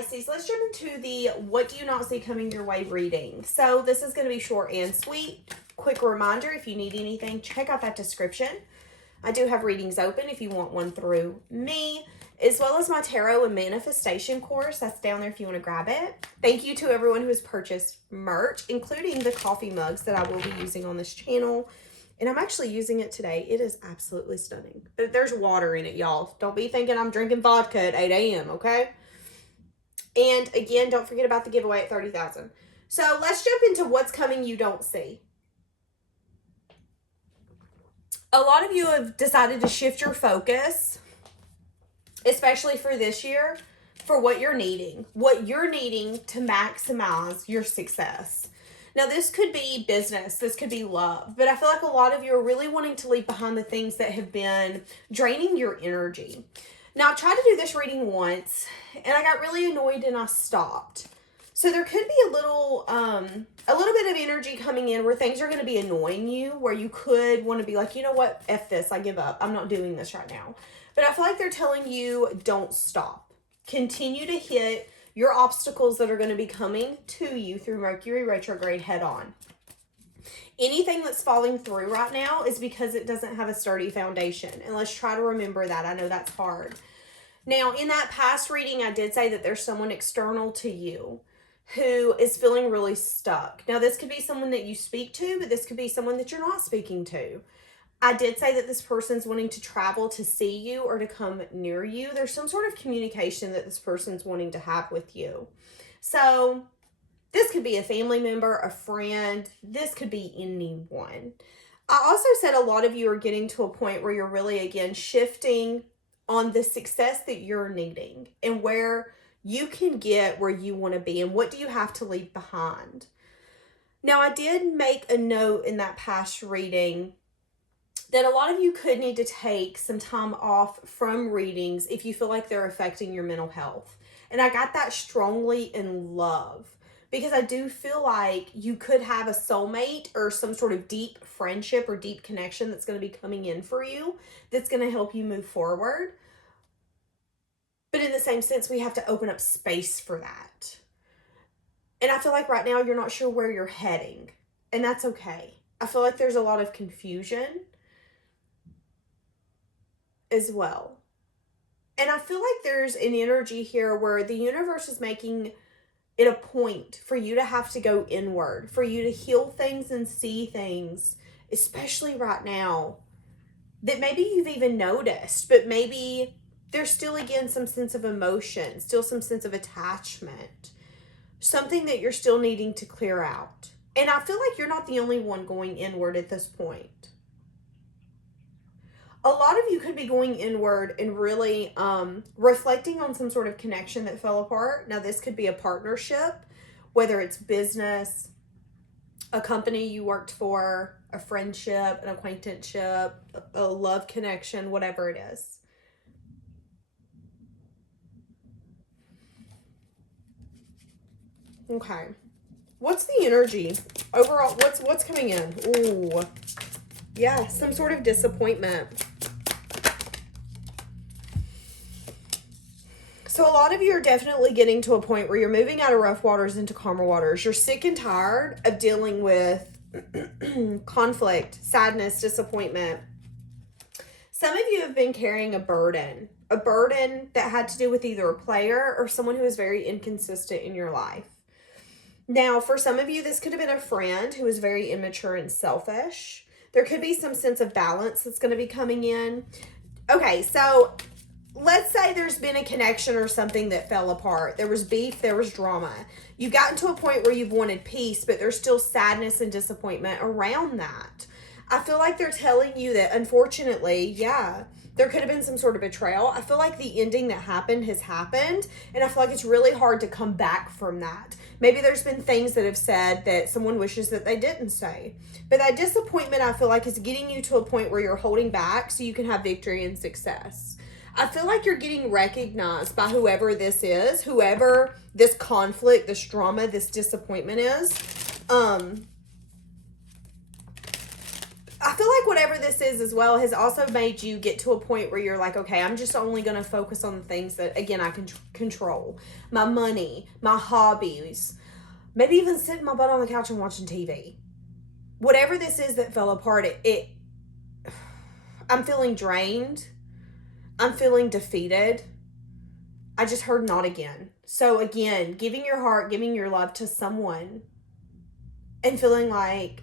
Pisces, let's jump into the what do you not see coming your way reading. So this is going to be short and sweet. Quick reminder, if you need anything, check out that description. I do have readings open if you want one through me, as well as my tarot and manifestation course. That's down there if you want to grab it. Thank you to everyone who has purchased merch, including the coffee mugs that I will be using on this channel. And I'm actually using it today. It is absolutely stunning. There's water in it, y'all. Don't be thinking I'm drinking vodka at 8 a.m., okay? And again, don't forget about the giveaway at 30,000. So let's jump into what's coming you don't see. A lot of you have decided to shift your focus, especially for this year, for what you're needing to maximize your success. Now, this could be business, this could be love, but I feel like a lot of you are really wanting to leave behind the things that have been draining your energy. Now, I tried to do this reading once, and I got really annoyed and I stopped. So there could be a little bit of energy coming in where things are going to be annoying you, where you could want to be like, you know what, F this, I give up. I'm not doing this right now. But I feel like they're telling you, don't stop. Continue to hit your obstacles that are going to be coming to you through Mercury retrograde head on. Anything that's falling through right now is because it doesn't have a sturdy foundation. And let's try to remember that. I know that's hard. Now, in that past reading, I did say that there's someone external to you who is feeling really stuck. Now, this could be someone that you speak to, but this could be someone that you're not speaking to. I did say that this person's wanting to travel to see you or to come near you. There's some sort of communication that this person's wanting to have with you. So this could be a family member, a friend. This could be anyone. I also said a lot of you are getting to a point where you're really, again, shifting on the success that you're needing and where you can get where you want to be and what do you have to leave behind. Now, I did make a note in that past reading that a lot of you could need to take some time off from readings if you feel like they're affecting your mental health. And I got that strongly in love because I do feel like you could have a soulmate or some sort of deep friendship or deep connection that's going to be coming in for you that's going to help you move forward. But in the same sense, we have to open up space for that. And I feel like right now you're not sure where you're heading, and that's okay. I feel like there's a lot of confusion as well. And I feel like there's an energy here where the universe is making it a point for you to have to go inward, for you to heal things and see things, especially right now, that maybe you've even noticed, but maybe there's still, again, some sense of emotion, still some sense of attachment, something that you're still needing to clear out. And I feel like you're not the only one going inward at this point. A lot of you could be going inward and really reflecting on some sort of connection that fell apart. Now, this could be a partnership, whether it's business, a company you worked for, a friendship, an acquaintanceship, a love connection, whatever it is. Okay. What's the energy? Overall, what's coming in? Ooh. Yeah, some sort of disappointment. So a lot of you are definitely getting to a point where you're moving out of rough waters into calmer waters. You're sick and tired of dealing with conflict, sadness, disappointment. Some of you have been carrying a burden that had to do with either a player or someone who is very inconsistent in your life. Now, for some of you, this could have been a friend who is very immature and selfish. There could be some sense of balance that's going to be coming in. Okay, so let's say there's been a connection or something that fell apart. There was beef, there was drama. You've gotten to a point where you've wanted peace, but there's still sadness and disappointment around that. I feel like they're telling you that, unfortunately, yeah, there could have been some sort of betrayal. I feel like the ending that happened has happened, and I feel like it's really hard to come back from that. Maybe there's been things that have said that someone wishes that they didn't say. But that disappointment, I feel like, is getting you to a point where you're holding back so you can have victory and success. I feel like you're getting recognized by whoever this is, whoever this conflict, this drama, this disappointment is. I feel like whatever this is as well has also made you get to a point where you're like, okay, I'm just only going to focus on the things that, again, I can control. My money, my hobbies, maybe even sitting my butt on the couch and watching TV. Whatever this is that fell apart, I'm feeling drained. I'm feeling defeated. I just heard not again. So again, giving your heart, giving your love to someone and feeling like,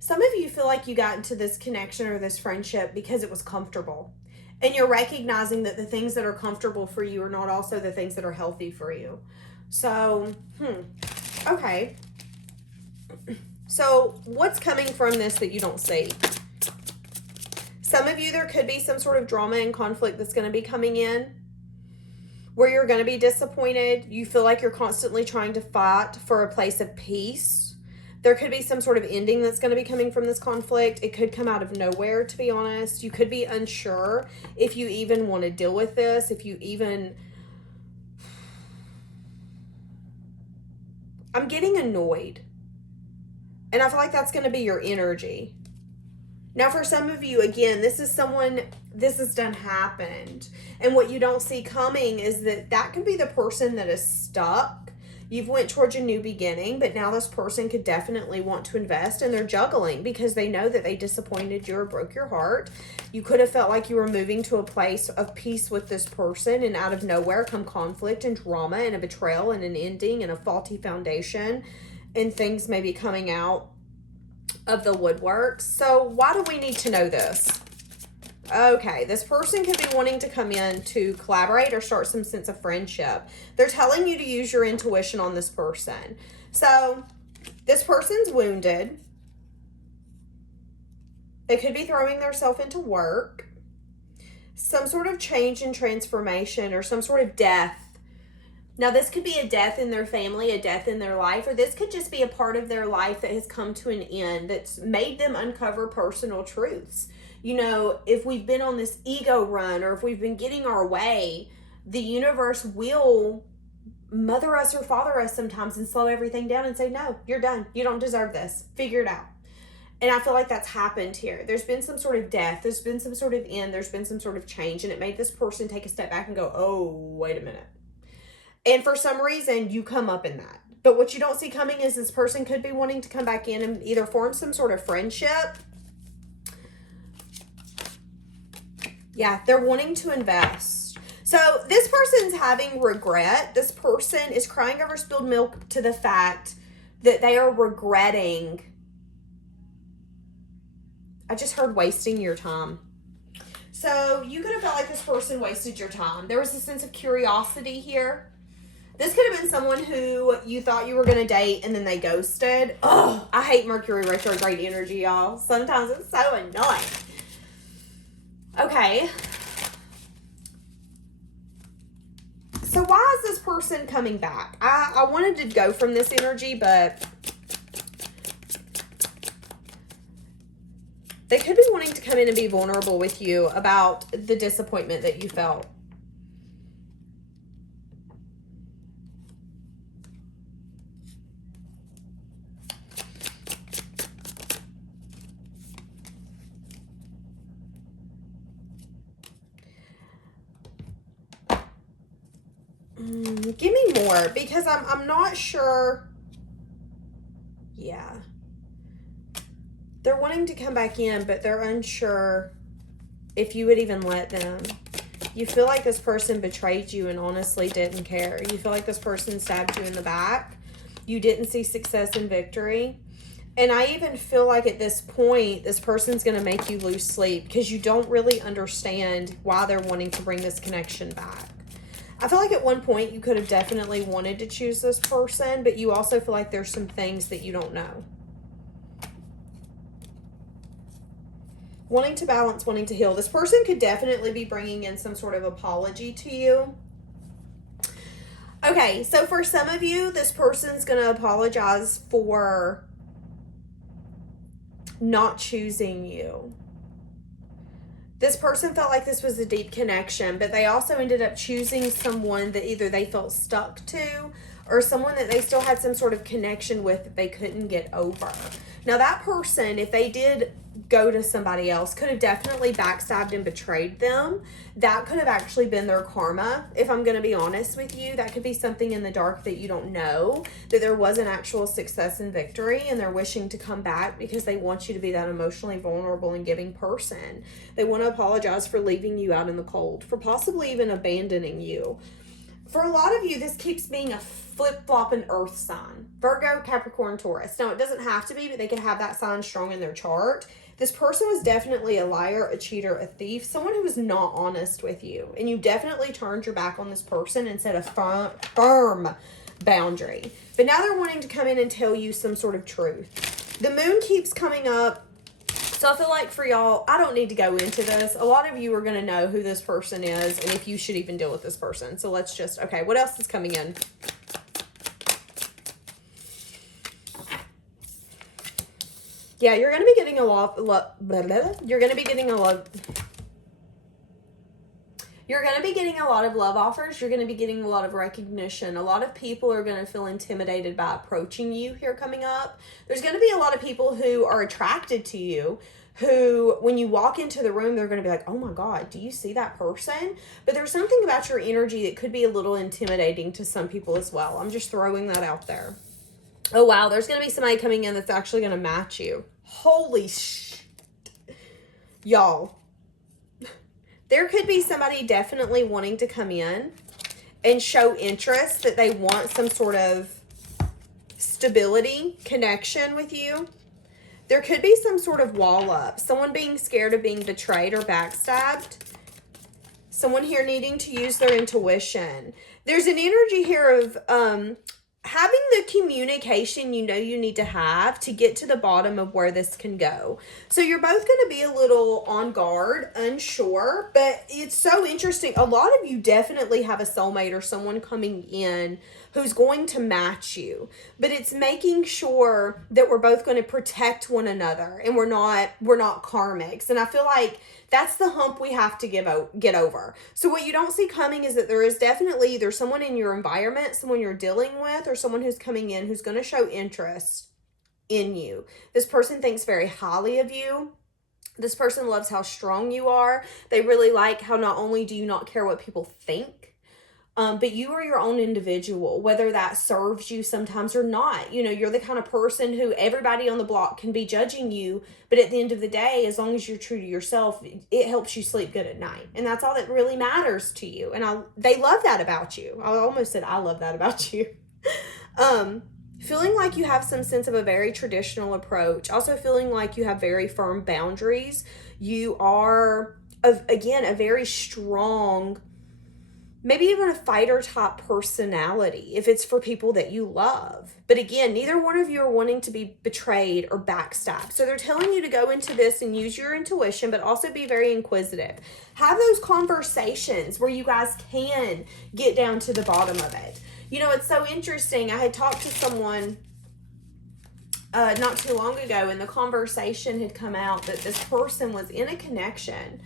some of you feel like you got into this connection or this friendship because it was comfortable. And you're recognizing that the things that are comfortable for you are not also the things that are healthy for you. So, okay. So, what's coming from this that you don't see? Some of you, there could be some sort of drama and conflict that's going to be coming in where you're going to be disappointed. You feel like you're constantly trying to fight for a place of peace. There could be some sort of ending that's going to be coming from this conflict. It could come out of nowhere, to be honest. You could be unsure if you even want to deal with this, if you even... I'm getting annoyed. And I feel like that's going to be your energy. Now, for some of you, again, this has done happened. And what you don't see coming is that could be the person that is stuck. You've went towards a new beginning, but now this person could definitely want to invest, and they're juggling because they know that they disappointed you or broke your heart. You could have felt like you were moving to a place of peace with this person, and out of nowhere come conflict and drama and a betrayal and an ending and a faulty foundation, and things may be coming out of the woodwork. So why do we need to know this? Okay, this person could be wanting to come in to collaborate or start some sense of friendship. They're telling you to use your intuition on this person. So this person's wounded. They could be throwing themselves into work. Some sort of change and transformation or some sort of death. Now, this could be a death in their family, a death in their life, or this could just be a part of their life that has come to an end that's made them uncover personal truths. You know, if we've been on this ego run or if we've been getting our way, the universe will mother us or father us sometimes and slow everything down and say, no, you're done. You don't deserve this. Figure it out. And I feel like that's happened here. There's been some sort of death. There's been some sort of end. There's been some sort of change. And it made this person take a step back and go, oh, wait a minute. And for some reason, you come up in that. But what you don't see coming is this person could be wanting to come back in and either form some sort of friendship. Yeah, they're wanting to invest. So this person's having regret. This person is crying over spilled milk to the fact that they are regretting. I just heard wasting your time. So you could have felt like this person wasted your time. There was a sense of curiosity here. This could have been someone who you thought you were going to date and then they ghosted. Oh, I hate Mercury retrograde energy, y'all. Sometimes it's so annoying. Okay. So why is this person coming back? I wanted to go from this energy, but they could be wanting to come in and be vulnerable with you about the disappointment that you felt. Give me more, because I'm not sure. Yeah. They're wanting to come back in, but they're unsure if you would even let them. You feel like this person betrayed you and honestly didn't care. You feel like this person stabbed you in the back. You didn't see success and victory. And I even feel like at this point, this person's going to make you lose sleep because you don't really understand why they're wanting to bring this connection back. I feel like at one point you could have definitely wanted to choose this person, but you also feel like there's some things that you don't know. Wanting to balance, wanting to heal. This person could definitely be bringing in some sort of apology to you. Okay, so for some of you, this person's going to apologize for not choosing you. This person felt like this was a deep connection, but they also ended up choosing someone that either they felt stuck to or someone that they still had some sort of connection with that they couldn't get over. Now that person, if they did go to somebody else, could have definitely backstabbed and betrayed them. That could have actually been their karma, if I'm going to be honest with you. That could be something in the dark that you don't know, that there was an actual success and victory, and they're wishing to come back because they want you to be that emotionally vulnerable and giving person. They want to apologize for leaving you out in the cold, for possibly even abandoning you. For a lot of you, this keeps being a flip-flopping earth sign. Virgo, Capricorn, Taurus. Now, it doesn't have to be, but they can have that sign strong in their chart. This person was definitely a liar, a cheater, a thief, someone who was not honest with you. And you definitely turned your back on this person and set a firm boundary. But now they're wanting to come in and tell you some sort of truth. The moon keeps coming up. So I feel like for y'all, I don't need to go into this. A lot of you are going to know who this person is and if you should even deal with this person. So let's just, okay, what else is coming in? Yeah, you're going to be getting a lot, you're going to be getting a lot of love offers. You're going to be getting a lot of recognition. A lot of people are going to feel intimidated by approaching you here coming up. There's going to be a lot of people who are attracted to you, who, when you walk into the room, they're going to be like, oh my God, do you see that person? But there's something about your energy that could be a little intimidating to some people as well. I'm just throwing that out there. Oh, wow. There's going to be somebody coming in that's actually going to match you. Holy shit. Y'all. There could be somebody definitely wanting to come in and show interest, that they want some sort of stability, connection with you. There could be some sort of wall up. Someone being scared of being betrayed or backstabbed. Someone here needing to use their intuition. There's an energy here of having the communication you know you need to have to get to the bottom of where this can go. So you're both going to be a little on guard, unsure, but it's so interesting. A lot of you definitely have a soulmate or someone coming in who's going to match you, but it's making sure that we're both going to protect one another and we're not karmics. And I feel like that's the hump we have to get over. So what you don't see coming is that there is definitely either someone in your environment, someone you're dealing with, or someone who's coming in who's going to show interest in you. This person thinks very highly of you. This person loves how strong you are. They really like how not only do you not care what people think, but you are your own individual, whether that serves you sometimes or not. You know, you're the kind of person who everybody on the block can be judging you, but at the end of the day, as long as you're true to yourself, it helps you sleep good at night. And that's all that really matters to you. And they love that about you. I almost said I love that about you. Feeling like you have some sense of a very traditional approach. Also feeling like you have very firm boundaries. You are, again, a very strong, maybe even a fighter type personality if it's for people that you love. But again, neither one of you are wanting to be betrayed or backstabbed. So they're telling you to go into this and use your intuition, but also be very inquisitive. Have those conversations where you guys can get down to the bottom of it. You know, it's so interesting. I had talked to someone not too long ago, and the conversation had come out that this person was in a connection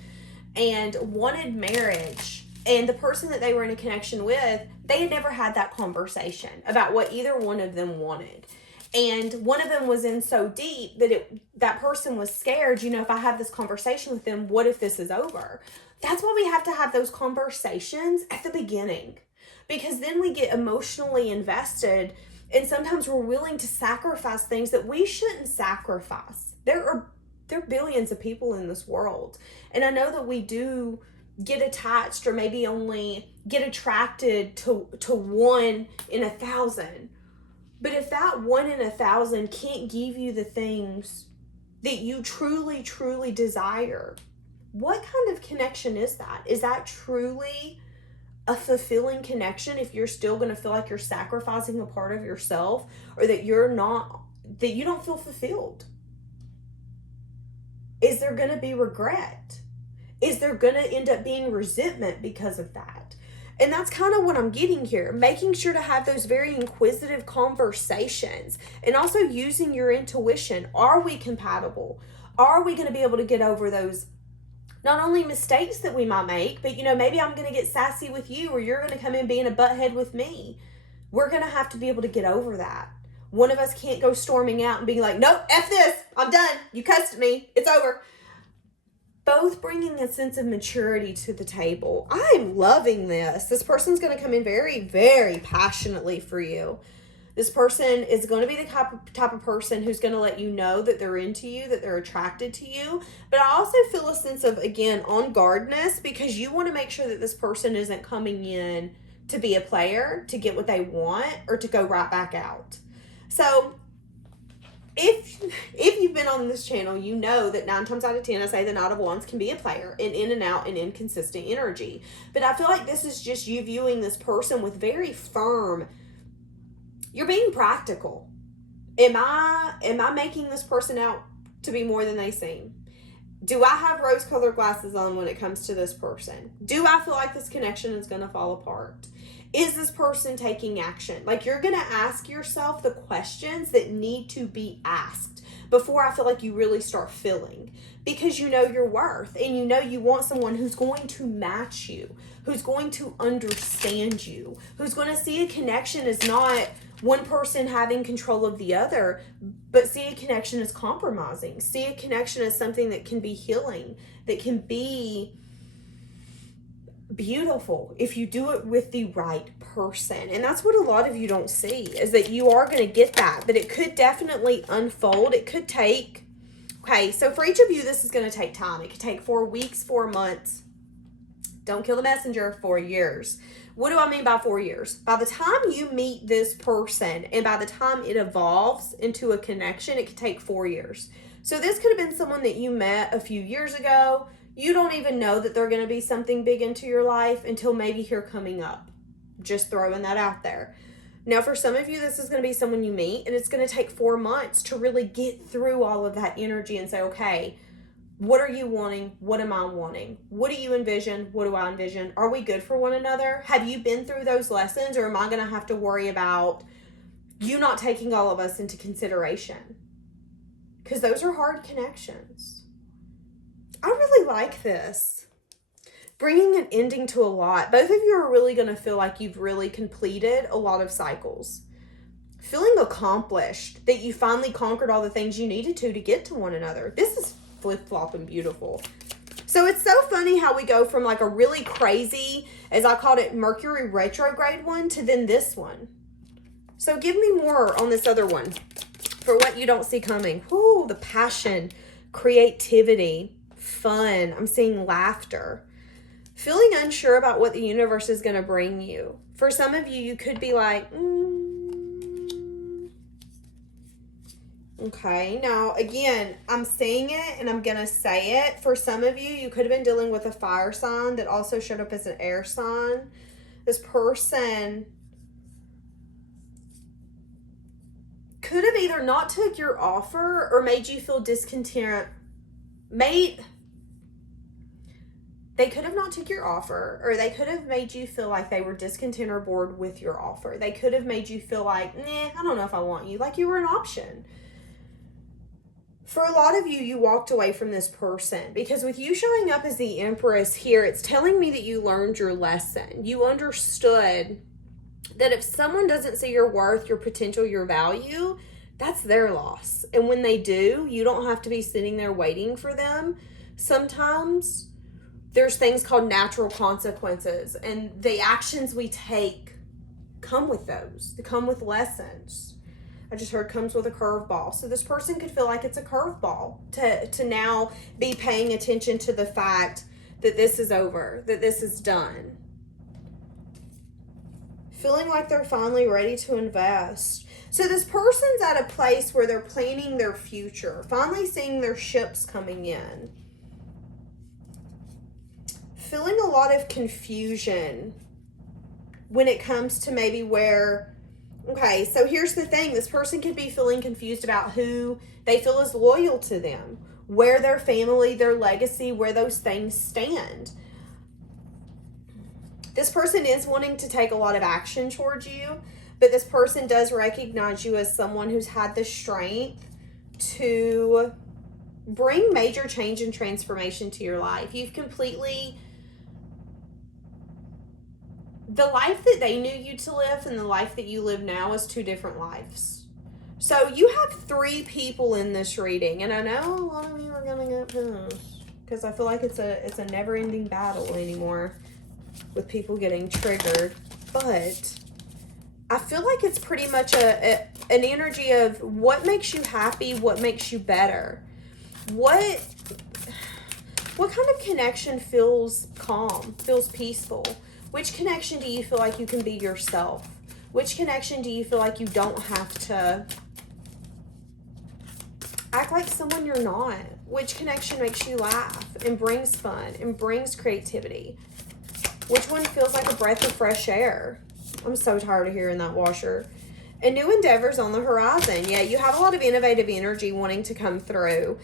and wanted marriage. And the person that they were in a connection with, they had never had that conversation about what either one of them wanted. And one of them was in so deep that that person was scared, you know, if I have this conversation with them, what if this is over? That's why we have to have those conversations at the beginning. Because then we get emotionally invested, and sometimes we're willing to sacrifice things that we shouldn't sacrifice. There are billions of people in this world. And I know that we do get attached or maybe only get attracted to 1 in 1,000. But if that 1 in 1,000 can't give you the things that you truly, truly desire, what kind of connection is that? Is that truly a fulfilling connection if you're still going to feel like you're sacrificing a part of yourself, or that you don't feel fulfilled? Is there going to be regret? Is there going to end up being resentment because of that? And that's kind of what I'm getting here. Making sure to have those very inquisitive conversations and also using your intuition. Are we compatible? Are we going to be able to get over those not only mistakes that we might make, but, you know, maybe I'm going to get sassy with you, or you're going to come in being a butthead with me. we're going to have to be able to get over that. One of us can't go storming out and being like, nope, F this, I'm done. You cussed at me, it's over. Both bringing a sense of maturity to the table. I'm loving this. This person's going to come in very, very passionately for you. This person is going to be the type of person who's going to let you know that they're into you, that they're attracted to you. But I also feel a sense of, again, on guardness, because you want to make sure that this person isn't coming in to be a player, to get what they want, or to go right back out. So if you've been on this channel, you know that 9 times out of 10, I say the Knight of Wands can be a player and in and out and inconsistent energy. But I feel like this is just you viewing this person with very firm, you're being practical. Am I making this person out to be more than they seem? Do I have rose-colored glasses on when it comes to this person? Do I feel like this connection is going to fall apart? Is this person taking action? Like, you're going to ask yourself the questions that need to be asked before I feel like you really start feeling. Because you know your worth, and you know you want someone who's going to match you, who's going to understand you, who's going to see a connection as not one person having control of the other, but see a connection as compromising. See a connection as something that can be healing, that can be beautiful if you do it with the right person. And that's what a lot of you don't see, is that you are going to get that, but it could definitely unfold. It could take, okay, so for each of you, this is going to take time. It could take 4 weeks, 4 months. Don't kill the messenger, 4 years. What do I mean by 4 years? By the time you meet this person and by the time it evolves into a connection, it could take 4 years. So this could have been someone that you met a few years ago. You don't even know that they're going to be something big into your life until maybe here coming up. Just throwing that out there. Now, for some of you, this is going to be someone you meet, and it's going to take 4 months to really get through all of that energy and say, okay, what are you wanting? What am I wanting? What do you envision? What do I envision? Are we good for one another? Have you been through those lessons, or am I going to have to worry about you not taking all of us into consideration? Because those are hard connections. I really like this. Bringing an ending to a lot. Both of you are really going to feel like you've really completed a lot of cycles. Feeling accomplished, that you finally conquered all the things you needed to get to one another. This is flip-flop and beautiful. So it's so funny how we go from like a really crazy, as I called it, Mercury retrograde one to then this one. So give me more on this other one for what you don't see coming. Ooh, the passion, creativity, fun. I'm seeing laughter. Feeling unsure about what the universe is going to bring you. For some of you, you could be like, okay, now again, I'm saying it and I'm going to say it. For some of you, you could have been dealing with a fire sign that also showed up as an air sign. This person could have either not took your offer or made you feel discontent. They could have not took your offer, or they could have made you feel like they were discontent or bored with your offer. They could have made you feel like, I don't know if I want you, like you were an option. For a lot of you, you walked away from this person because with you showing up as the Empress here, it's telling me that you learned your lesson. You understood that if someone doesn't see your worth, your potential, your value, that's their loss. And when they do, you don't have to be sitting there waiting for them. Sometimes there's things called natural consequences, and the actions we take come with those. They come with lessons. I just heard comes with a curveball. So this person could feel like it's a curveball to now be paying attention to the fact that this is over, that this is done. Feeling like they're finally ready to invest. So this person's at a place where they're planning their future, finally seeing their ships coming in. Feeling a lot of confusion when it comes to maybe where, okay, so here's the thing. This person could be feeling confused about who they feel is loyal to them, where their family, their legacy, where those things stand. This person is wanting to take a lot of action towards you, but this person does recognize you as someone who's had the strength to bring major change and transformation to your life. You've completely the life that they knew you to live and the life that you live now is two different lives. So you have 3 people in this reading, and I know a lot of you are gonna get pissed because I feel like it's a never-ending battle anymore with people getting triggered. But I feel like it's pretty much an energy of what makes you happy, what makes you better, what kind of connection feels calm, feels peaceful. Which connection do you feel like you can be yourself? Which connection do you feel like you don't have to act like someone you're not? Which connection makes you laugh and brings fun and brings creativity? Which one feels like a breath of fresh air? I'm so tired of hearing that, washer. And new endeavors on the horizon. Yeah, you have a lot of innovative energy wanting to come through.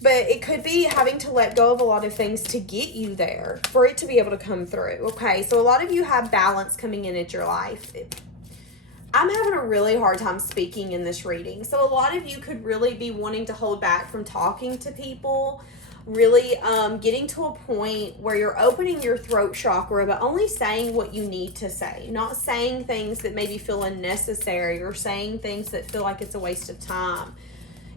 But it could be having to let go of a lot of things to get you there, for it to be able to come through. Okay, so a lot of you have balance coming in at your life. I'm having a really hard time speaking in this reading. So a lot of you could really be wanting to hold back from talking to people, really getting to a point where you're opening your throat chakra, but only saying what you need to say, not saying things that maybe feel unnecessary or saying things that feel like it's a waste of time.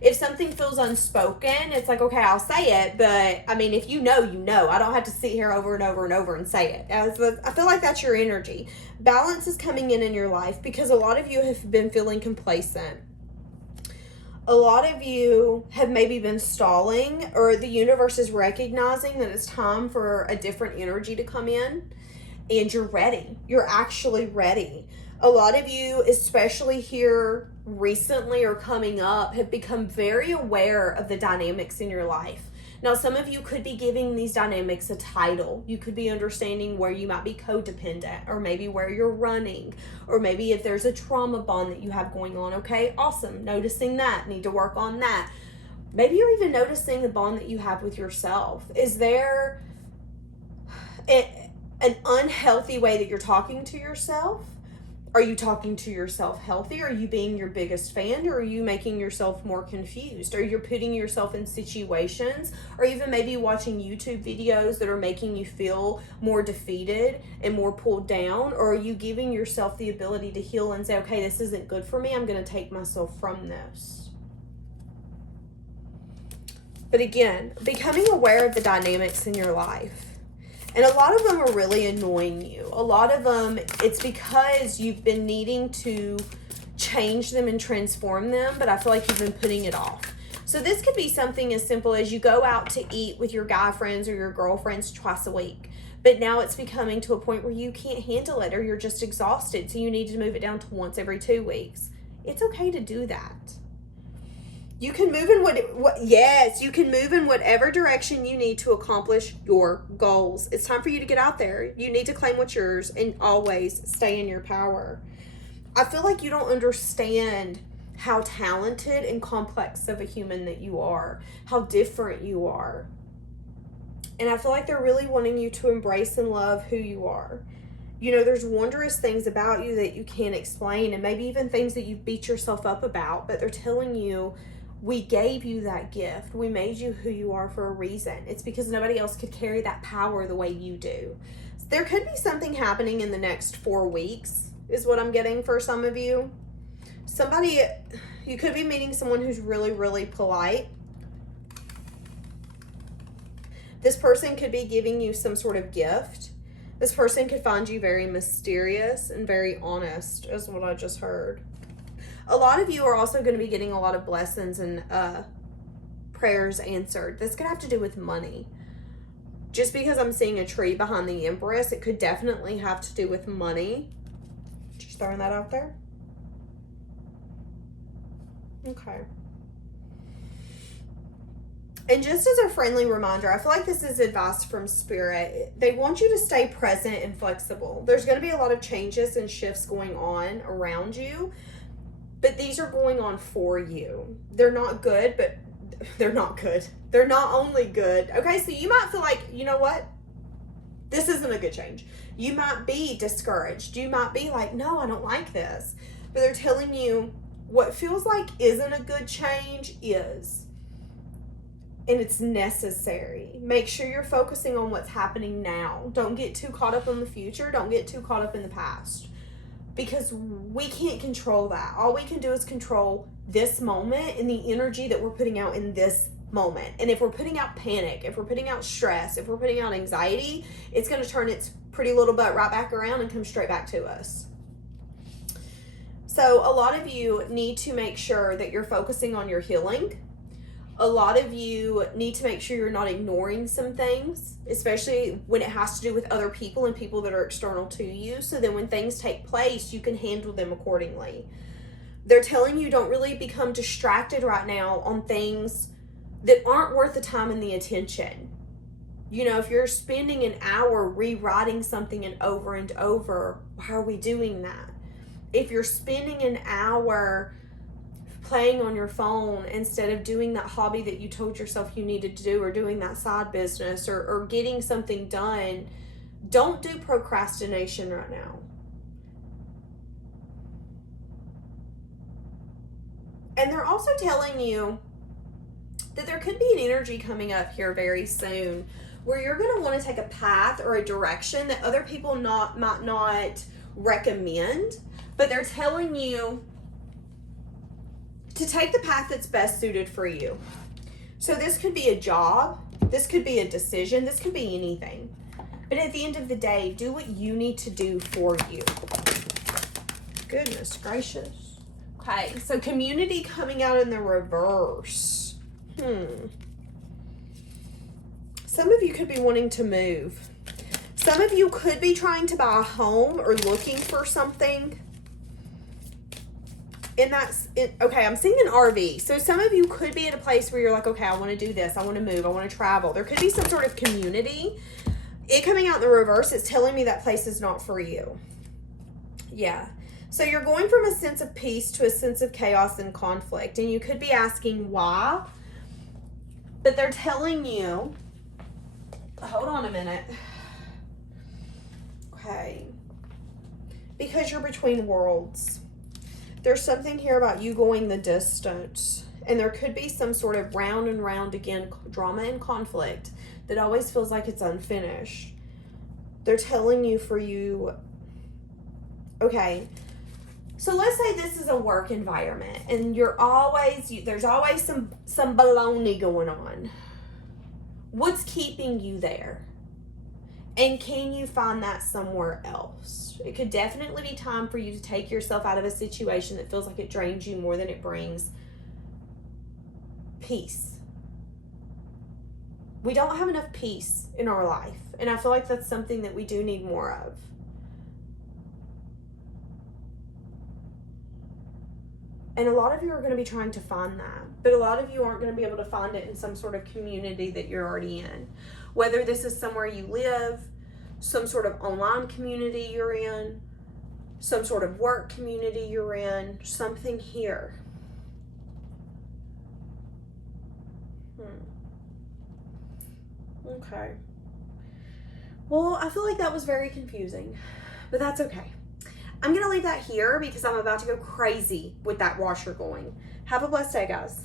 If something feels unspoken, it's like, okay, I'll say it, but I mean, if you know, you know. I don't have to sit here over and over and over and say it. I feel like that's your energy. Balance is coming in your life because a lot of you have been feeling complacent. A lot of you have maybe been stalling, or the universe is recognizing that it's time for a different energy to come in, and you're ready. You're actually ready. A lot of you, especially here recently or coming up, have become very aware of the dynamics in your life. Now, some of you could be giving these dynamics a title. You could be understanding where you might be codependent, or maybe where you're running, or maybe if there's a trauma bond that you have going on. Okay, awesome. Noticing that. Need to work on that. Maybe you're even noticing the bond that you have with yourself. Is there an unhealthy way that you're talking to yourself? Are you talking to yourself healthy? Are you being your biggest fan? Or are you making yourself more confused? Are you putting yourself in situations, or even maybe watching YouTube videos that are making you feel more defeated and more pulled down? Or are you giving yourself the ability to heal and say, okay, this isn't good for me. I'm going to take myself from this. But again, becoming aware of the dynamics in your life. And a lot of them are really annoying you. A lot of them, it's because you've been needing to change them and transform them, but I feel like you've been putting it off. So this could be something as simple as you go out to eat with your guy friends or your girlfriends twice a week. But now it's becoming to a point where you can't handle it, or you're just exhausted. So you need to move it down to once every 2 weeks. It's okay to do that. You can move in you can move in whatever direction you need to accomplish your goals. It's time for you to get out there. You need to claim what's yours and always stay in your power. I feel like you don't understand how talented and complex of a human that you are, how different you are. And I feel like they're really wanting you to embrace and love who you are. You know, there's wondrous things about you that you can't explain, and maybe even things that you beat yourself up about, but they're telling you, we gave you that gift. We made you who you are for a reason. It's because nobody else could carry that power the way you do. There could be something happening in the next 4 weeks, is what I'm getting for some of you. You could be meeting someone who's really, really polite. This person could be giving you some sort of gift. This person could find you very mysterious and very honest, is what I just heard. A lot of you are also going to be getting a lot of blessings and prayers answered. This could have to do with money. Just because I'm seeing a tree behind the Empress, it could definitely have to do with money. Just throwing that out there. Okay. And just as a friendly reminder, I feel like this is advice from Spirit. They want you to stay present and flexible. There's going to be a lot of changes and shifts going on around you. But these are going on for you. They're not good, but they're not good. They're not only good. Okay, so you might feel like, you know what? This isn't a good change. You might be discouraged. You might be like, no, I don't like this. But they're telling you what feels like isn't a good change is. and it's necessary. Make sure you're focusing on what's happening now. Don't get too caught up in the future. Don't get too caught up in the past, because we can't control that. All we can do is control this moment and the energy that we're putting out in this moment. And if we're putting out panic, if we're putting out stress, if we're putting out anxiety, it's going to turn its pretty little butt right back around and come straight back to us. So a lot of you need to make sure that you're focusing on your healing. A lot of you need to make sure you're not ignoring some things, especially when it has to do with other people and people that are external to you. So then when things take place, you can handle them accordingly. They're telling you don't really become distracted right now on things that aren't worth the time and the attention. You know, if you're spending an hour rewriting something and over, why are we doing that? If you're spending an hour playing on your phone instead of doing that hobby that you told yourself you needed to do, or doing that side business, or getting something done, don't do procrastination right now. And they're also telling you that there could be an energy coming up here very soon where you're going to want to take a path or a direction that other people might not recommend, but they're telling you to take the path that's best suited for you. So this could be a job, this could be a decision, this could be anything. But at the end of the day, do what you need to do for you. Goodness gracious. Okay, so community coming out in the reverse. Some of you could be wanting to move. Some of you could be trying to buy a home or looking for something. And that's it. Okay, I'm seeing an RV. So some of you could be at a place where you're like, okay, I want to do this. I want to move. I want to travel. There could be some sort of community. It coming out in the reverse is telling me that place is not for you. Yeah. So you're going from a sense of peace to a sense of chaos and conflict. And you could be asking why. But they're telling you, hold on a minute. Okay. Because you're between worlds. There's something here about you going the distance. And there could be some sort of round and round again drama and conflict that always feels like it's unfinished. They're telling you for you, okay, so let's say this is a work environment and there's always some baloney going on. What's keeping you there? And can you find that somewhere else? It could definitely be time for you to take yourself out of a situation that feels like it drains you more than it brings peace. We don't have enough peace in our life. And I feel like that's something that we do need more of. And a lot of you are going to be trying to find that. But a lot of you aren't going to be able to find it in some sort of community that you're already in. Whether this is somewhere you live, some sort of online community you're in, some sort of work community you're in, something here. Okay. Well, I feel like that was very confusing, but that's okay. I'm going to leave that here because I'm about to go crazy with that washer going. Have a blessed day, guys.